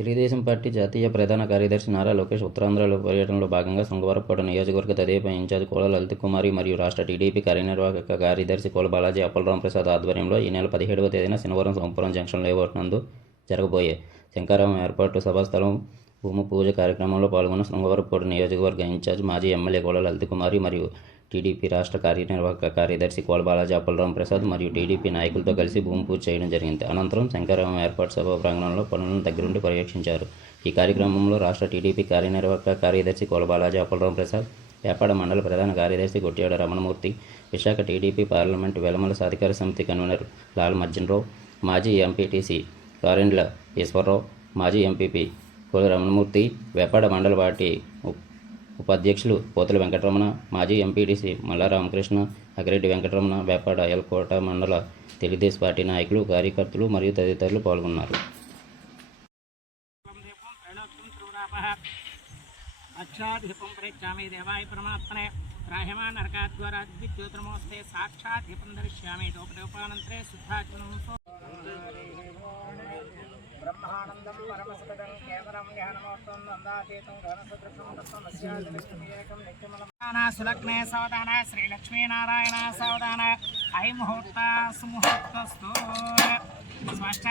Telugu Desam party జాతీయ ప్రధాన కార్యదర్శి నారా లోకేష్ ఉత్తరాంధ్రలో పర్యటనలో భాగంగా శృంగవరపుకోట నియోజకవర్గ తదేపా ఇన్ఛార్జ్ కోల లలిత్ కుమారి మరియు రాష్ట్ర టీడీపీ కార్యనిర్వాహక కార్యదర్శి కోల బాలాజీ అప్పలరాం ప్రసాద్ ఆధ్వర్యంలో ఈ నెల 17వ తేదీన శనివారం సోమపురం జంక్షన్ లేఅవుట్ నందు జరగబోయే శంకారావం ఏర్పాటు సభాస్థలం భూమి పూజ కార్యక్రమంలో పాల్గొన్న శృంగవరపుకోట నియోజకవర్గ ఇన్ఛార్జ్ మాజీ ఎమ్మెల్యే కోల లలిత్ కుమారి మరియు టీడీపీ రాష్ట్ర కార్యనిర్వాహక కార్యదర్శి కోల బాలాజీ అప్పలరాం ప్రసాద్ మరియు టీడీపీ నాయకులతో కలిసి భూమి పూజ చేయడం జరిగింది. అనంతరం శంకారావం ఏర్పాటు సభా ప్రాంగణంలో పనులను దగ్గరుండి పర్యవేక్షించారు. ఈ కార్యక్రమంలో రాష్ట్ర టీడీపీ కార్యనిర్వాహక కార్యదర్శి కోల బాలాజీ అప్పలరాం ప్రసాద్, వేపాడ మండల ప్రధాన కార్యదర్శి గొట్టియాడ రమణమూర్తి, విశాఖ టీడీపీ పార్లమెంటు వెలమల సాధికార సమితి కన్వీనర్ లాల్ మర్జన్రావు, మాజీ ఎంపీటీసీ కారెండ్ల ఈశ్వరరావు, మాజీ ఎంపీపీ కోల రమణమూర్తి, వేపాడ మండల పార్టీ ఉపాధ్యక్షులు పోతుల వెంకటరమణ, మాజీ ఎంపీటీసీ మల్లా రామకృష్ణ, అగిరెడ్డి వెంకటరమణ, వేపాడ ఎల్కోట మండల తెలుగుదేశం పార్టీ నాయకులు, కార్యకర్తలు మరియు తదితరులు పాల్గొన్నారు. అక్షాధిపం ప్రయచ్చామి దేవాయ పరమాత్మనే రాహ్యమాన్ నరకాద్వారా విద్యుతమోస్తే సాక్షాధిపం దర్శ్యామి డోపడోపానంతరే శుద్ధాత్మనం బ్రహ్మానందం పరమసుఖదం కేవలం జ్ఞానమూర్తం నందాతీతం ఘనసదృశం తత్వమస్యాదివిష్ణుయేకం నిత్యమలం సులగ్నే సవదాన శ్రీలక్ష్మీనారాయణ సవదాన ఐ ముహూర్త సుముహూర్తస్తు స్పష్ట